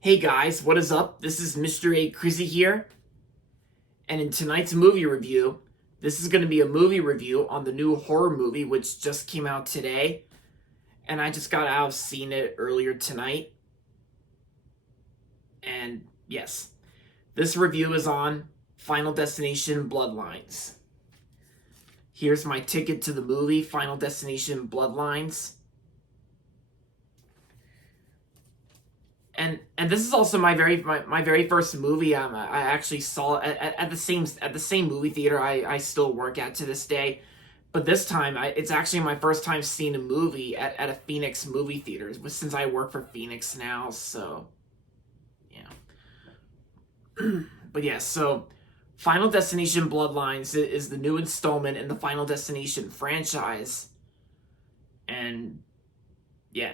Hey guys, what is up? This is Mr. A. Crizzy here, and in tonight's movie review, this is going to be a movie review on the new horror movie which just came out today, and I just got out of seeing it earlier tonight. And yes, this review is on Final Destination Bloodlines. Here's my ticket to the movie, Final Destination Bloodlines. And this is also my very first movie. I actually saw at the same movie theater I still work at to this day, but this time it's actually my first time seeing a movie at a Phoenix movie theater since I work for Phoenix now. So yeah, but yeah, so Final Destination Bloodlines is the new installment in the Final Destination franchise, and yeah,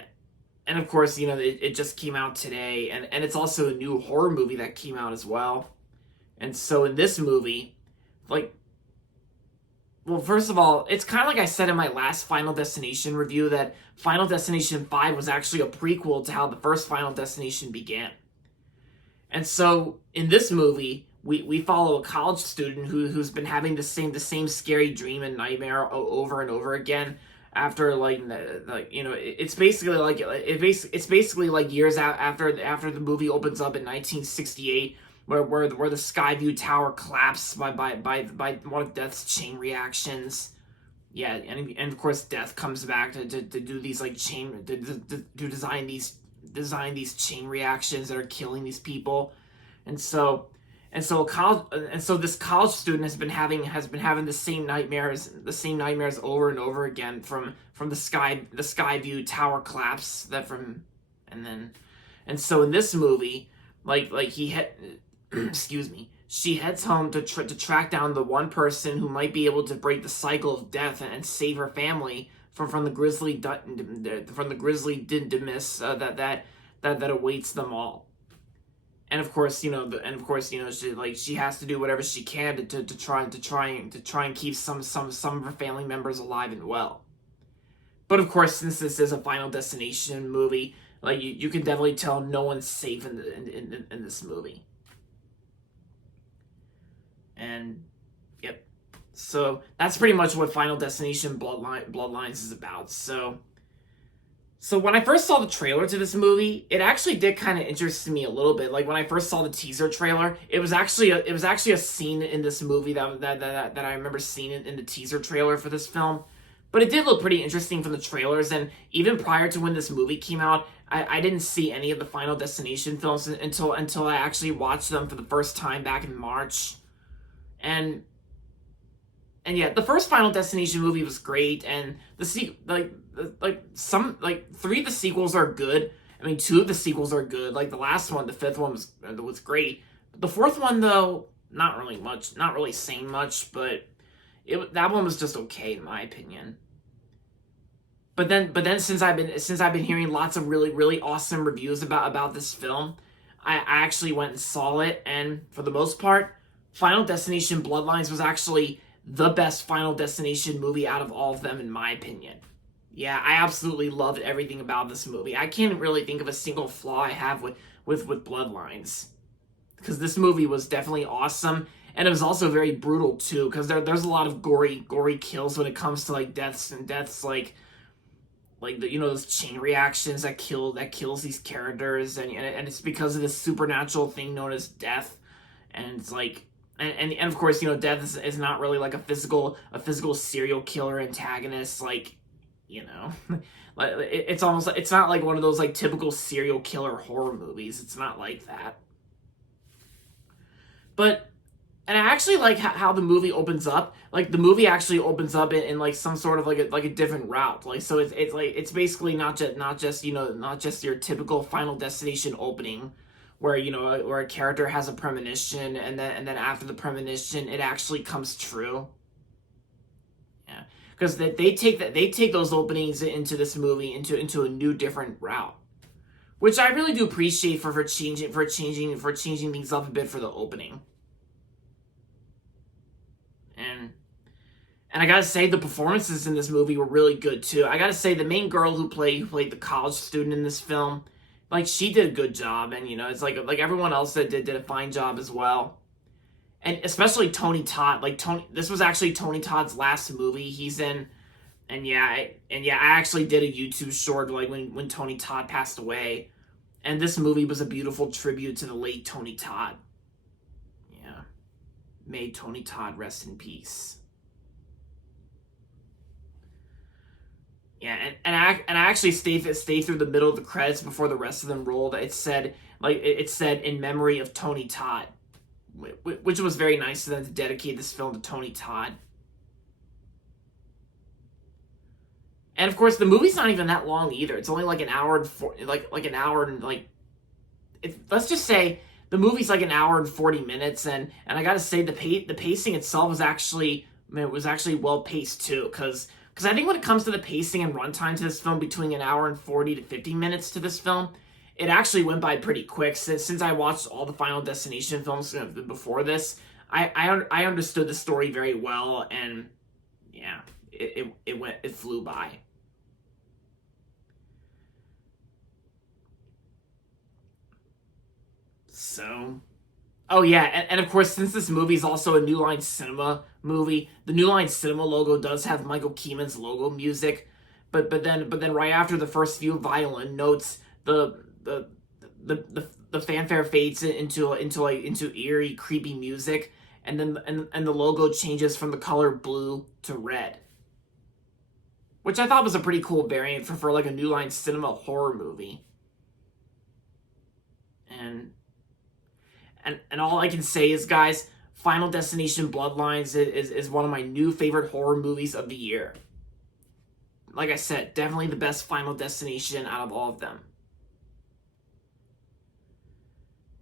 and of course, it just came out today, and it's also a new horror movie that came out as well. And so in this movie, like, well, first of all, it's kind of like I said in my last Final Destination review that Final Destination 5 was actually a prequel to how the first Final Destination began. And so in this movie, we follow a college student who's been having the same scary dream and nightmare over and over again after it's basically like it's basically like years out after the movie opens up in 1968 where the Skyview Tower collapsed by one of Death's chain reactions. Yeah, and of course Death comes back to do these like chain to design these chain reactions that are killing these people. And so this college student has been having the same nightmares over and over again from the Skyview Tower collapse that from and then and so in this movie, excuse me, she heads home to track down the one person who might be able to break the cycle of death and save her family from the grisly demise that awaits them all. And of course, she has to do whatever she can to try and keep some of her family members alive and well. But of course, since this is a Final Destination movie, like you can definitely tell no one's safe in this movie. And yep, so that's pretty much what Final Destination Bloodlines is about. So when I first saw the trailer to this movie, it actually did kind of interest me a little bit. Like when I first saw the teaser trailer, it was actually a scene in this movie that I remember seeing in the teaser trailer for this film. But it did look pretty interesting from the trailers, and even prior to when this movie came out, I didn't see any of the Final Destination films until I actually watched them for the first time back in March. And yeah, the first Final Destination movie was great, and three of the sequels are good. I mean, two of the sequels are good. Like the last one, the fifth one was great. The fourth one, though, not really much, not really saying much, but that one was just okay in my opinion. But then since I've been hearing lots of really awesome reviews about this film, I actually went and saw it, and for the most part, Final Destination Bloodlines was actually the best Final Destination movie out of all of them, in my opinion. Yeah, I absolutely loved everything about this movie. I can't really think of a single flaw I have with Bloodlines, because this movie was definitely awesome, and it was also very brutal too. Because there's a lot of gory kills when it comes to like deaths those chain reactions that kills these characters, and it's because of this supernatural thing known as death, and it's like. And of course, Death is not really like a physical serial killer antagonist, like, like it's almost like, it's not like one of those like typical serial killer horror movies. It's not like that. But and I actually like how the movie opens up. Like the movie actually opens up in like some sort of like a different route. Like so it's like it's basically not just your typical Final Destination opening where where a character has a premonition, and then after the premonition it actually comes true. Yeah, because they take those openings into this movie into a new different route, which I really do appreciate for changing things up a bit for the opening. And I gotta say, the performances in this movie were really good too. I gotta say, the main girl who played the college student in this film, like she did a good job, and it's like everyone else that did a fine job as well. And especially Tony Todd. Like this was actually Tony Todd's last movie he's in. And I actually did a YouTube short like when Tony Todd passed away. And this movie was a beautiful tribute to the late Tony Todd. Yeah. May Tony Todd rest in peace. Yeah, and I actually stayed through the middle of the credits before the rest of them rolled. It said in memory of Tony Todd, which was very nice of them to dedicate this film to Tony Todd. And of course, the movie's not even that long either. It's only like an hour and like an hour and like. Let's just say the movie's like an hour and 40 minutes, and I gotta say the pacing itself was actually well paced too, because I think when it comes to the pacing and runtime to this film, between an hour and 40 to 50 minutes to this film, it actually went by pretty quick. Since I watched all the Final Destination films before this, I understood the story very well, and yeah, it flew by. So, oh yeah, and of course, since this movie is also a New Line Cinema movie, the New Line Cinema logo does have Michael Keeman's logo music, but then right after the first few violin notes, the fanfare fades into eerie, creepy music, and then the logo changes from the color blue to red, which I thought was a pretty cool variant for like a New Line Cinema horror movie. And all I can say is, guys, Final Destination Bloodlines is one of my new favorite horror movies of the year. Like I said, definitely the best Final Destination out of all of them.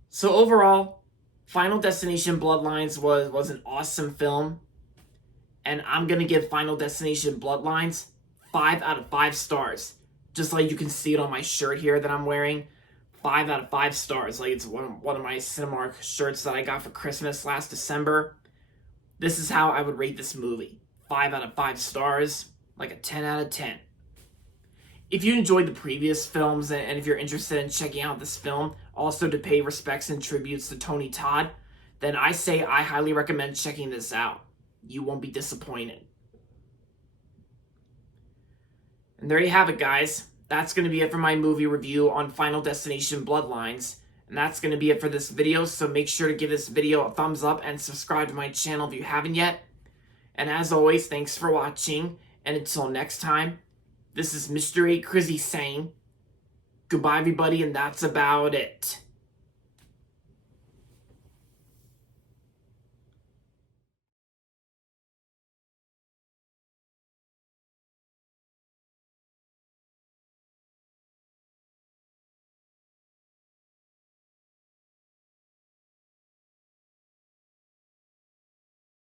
So overall, Final Destination Bloodlines was an awesome film. And I'm going to give Final Destination Bloodlines 5 out of 5 stars. Just like you can see it on my shirt here that I'm wearing. 5 out of 5 stars. Like, it's one of my Cinemark shirts that I got for Christmas last December. This is how I would rate this movie. 5 out of 5 stars. Like a 10 out of 10. If you enjoyed the previous films, and if you're interested in checking out this film, also to pay respects and tributes to Tony Todd, then I highly recommend checking this out. You won't be disappointed. And there you have it, guys. That's going to be it for my movie review on Final Destination Bloodlines. And that's going to be it for this video, so make sure to give this video a thumbs up and subscribe to my channel if you haven't yet. And as always, thanks for watching, and until next time, this is Mr. A. Crizzy saying, goodbye everybody, and that's about it.